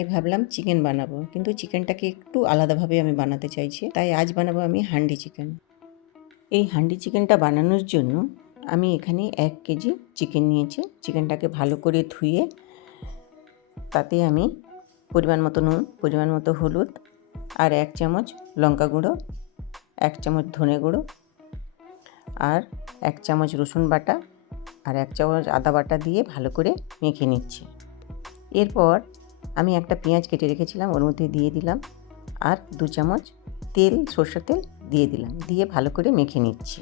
তাই ভাবলাম চিকেন বানাবো। কিন্তু চিকেনটাকে একটু আলাদাভাবে আমি বানাতে চাইছি। তাই আজ বানাবো আমি হান্ডি চিকেন এই হান্ডি চিকেনটা বানানোর জন্য আমি এখানে এক কেজি চিকেন নিয়েছি। চিকেনটাকে ভালো করে ধুয়ে তাতে আমি পরিমাণ মতো নুন, পরিমাণ মতো হলুদ আর এক চামচ লঙ্কা গুঁড়ো, এক চামচ ধনে গুঁড়ো আর এক চামচ রসুন বাটা আর এক চামচ আদা বাটা দিয়ে ভালো করে মেখে নিচ্ছি। এরপর আমি একটা পেঁয়াজ কেটে রেখেছিলাম, ওর মধ্যে দিয়ে দিলাম। আর দু চামচ তেল, সর্ষের তেল দিয়ে দিলাম। দিয়ে ভালো করে মেখে নিচ্ছি।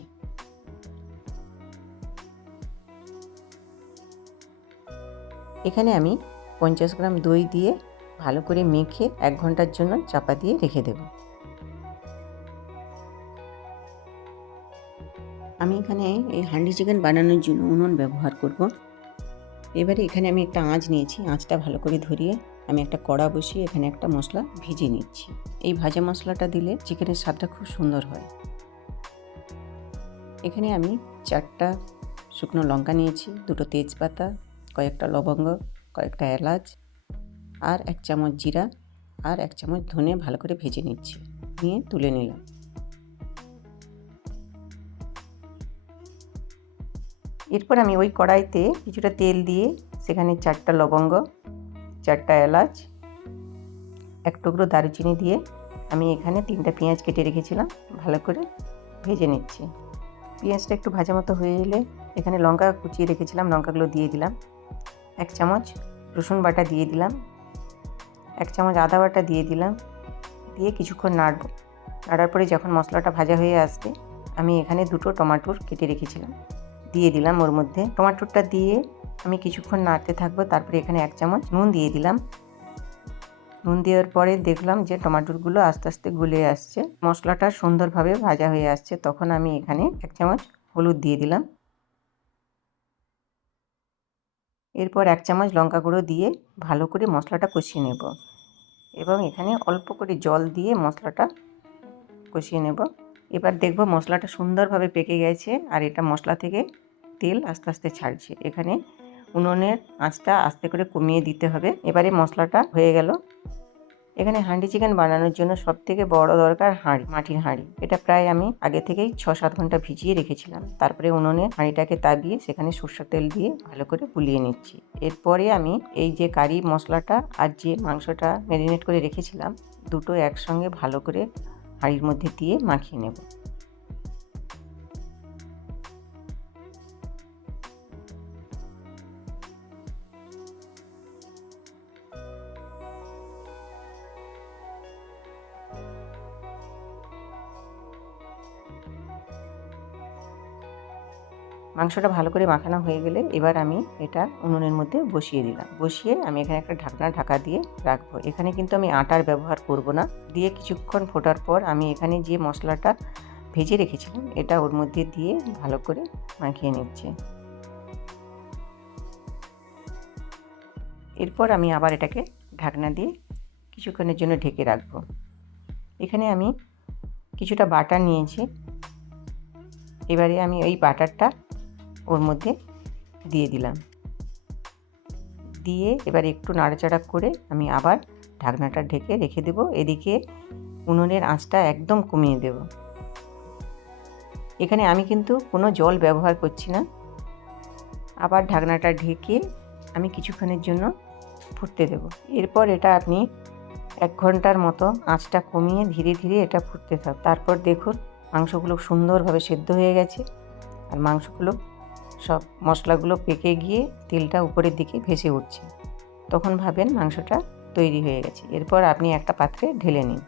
এখানে আমি পঞ্চাশ গ্রাম দই দিয়ে ভালো করে মেখে এক ঘণ্টার জন্য চাপা দিয়ে রেখে দেব। আমি এখানে এই হান্ডি চিকেন বানানোর জন্য উনুন ব্যবহার করব। এবারে এখানে আমি একটা আঁচ নিয়েছি। আঁচটা ভালো করে ধরিয়ে আমি একটা কড়া বসিয়ে এখানে একটা মশলা ভিজিয়ে নিচ্ছি। এই ভাজা মশলাটা দিলে চিকেনের স্বাদটা খুব সুন্দর হয়। এখানে আমি চারটা শুকনো লঙ্কা নিয়েছি, দুটো তেজপাতা, কয়েকটা লবঙ্গ, কয়েকটা এলাচ আর এক চামচ জিরা আর এক চামচ ধনে ভালো করে ভেজে নিচ্ছি, নিয়ে তুলে নিলাম। এরপর আমি ওই কড়াইতে কিছুটা তেল দিয়ে সেখানে চারটা লবঙ্গ চারটা এলাচ, এক টুকরো দারুচিনি দিয়ে আমি এখানে তিনটা পেঁয়াজ কেটে রেখেছিলাম, ভালো করে ভেজে নিচ্ছি। পেঁয়াজটা একটু ভাজা মতো হয়ে এলে এখানে লঙ্কা কুচিয়ে রেখেছিলাম, লঙ্কাগুলো দিয়ে দিলাম। এক চামচ রসুন বাটা দিয়ে দিলাম। এক চামচ আদা বাটা দিয়ে দিলাম। দিয়ে কিছুক্ষণ নাড়ব। নাড়ার পরে যখন মশলাটা ভাজা হয়ে আসবে, আমি এখানে দুটো টমাটোর কেটে রেখেছিলাম। দিয়ে দিলাম ওর মধ্যে। টমাটোরটা দিয়ে আমি কিছুক্ষণ নাড়তে থাকব, তারপরে এখানে এক চামচ নুন দিয়ে দিলাম। নুন দেওয়ার পরে দেখলাম যে টমাটোরগুলো আস্তে আস্তে গুলে আসছে। মশলাটা সুন্দরভাবে ভাজা হয়ে আসছে, তখন আমি এখানে এক চামচ হলুদ দিয়ে দিলাম। এরপর এক চামচ লঙ্কা গুঁড়ো দিয়ে ভালো করে মশলাটা কষিয়ে নেব এবং এখানে অল্প করে জল দিয়ে মশলাটা কষিয়ে নেব। এবার দেখব মশলাটা সুন্দরভাবে পেকে গেছে আর এটা মশলা থেকে তেল আস্তে আস্তে ছাড়ছে। এখানে উনুনের আঁচটা আস্তে করে কমিয়ে দিতে হবে। এবারে মশলাটা হয়ে গেল। এখানে হাঁডি চিকেন বানানোর জন্য সব থেকে বড় দরকার হাঁড়ি, মাটির হাঁড়ি। এটা প্রায় আমি আগে থেকেই ছ সাত ঘণ্টা ভিজিয়ে রেখেছিলাম। তারপরে উনুনে হাঁড়িটাকে তাবিয়ে সেখানে সর্ষের তেল দিয়ে ভালো করে গুলিয়ে নিচ্ছি। এরপরে আমি এই যে কারি মশলাটা আর যে মাংসটা ম্যারিনেট করে রেখেছিলাম, দুটো একসঙ্গে ভালো করে হাঁড়ির মধ্যে দিয়ে মাখিয়ে নেব। মাংসটা ভালো করে মাখানো হয়ে গেলে এবার আমি এটা উনুনের মধ্যে বসিয়ে দিলাম। বসিয়ে আমি এখানে একটা ঢাকনা ঢাকা দিয়ে রাখব। এখানে কিন্তু আমি আটার ব্যবহার করব না। দিয়ে কিছুক্ষণ ফোটার পর আমি এখানে যে মশলাটা ভেজে রেখেছিলাম, এটা ওর মধ্যে দিয়ে ভালো করে মাখিয়ে নিচ্ছে। এরপর আমি আবার এটাকে ঢাকনা দিয়ে কিছুক্ষণের জন্য ঢেকে রাখব। এখানে আমি কিছুটা বাটার নিয়েছি। এবারে আমি ওই বাটারটা ওর মধ্যে দিয়ে দিলাম। দিয়ে এবার একটু নাড়াচাড়া করে আমি আবার ঢাকনাটা ঢেকে রেখে দেব। এদিকে উনুনের আঁচটা একদম কমিয়ে দেব। এখানে আমি কিন্তু কোনো জল ব্যবহার করছি না। আবার ঢাকনাটা ঢেকে আমি কিছুক্ষণের জন্য ফুটতে দেব। এরপর এটা আপনি এক ঘণ্টার মতো আঁচটা কমিয়ে ধীরে ধীরে এটা ফুটতে থাক। তারপর দেখুন মাংসগুলো সুন্দরভাবে সেদ্ধ হয়ে গেছে। আর মাংসগুলো সব মশলাগুলো পেকে গিয়ে তেলটা উপরের দিকে ভেসে উঠছে। তখন ভাবেন মাংসটা তৈরি হয়ে গেছে। এরপর আপনি একটা পাত্রে ঢেলে নিন।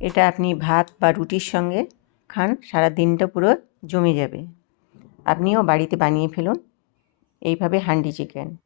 এটা আপনি ভাত বা রুটির সঙ্গে খান, সারা দিনটা পুরো জমে যাবে। আপনিও বাড়িতে বানিয়ে ফেলুন। এইভাবে হান্ডি চিকেন।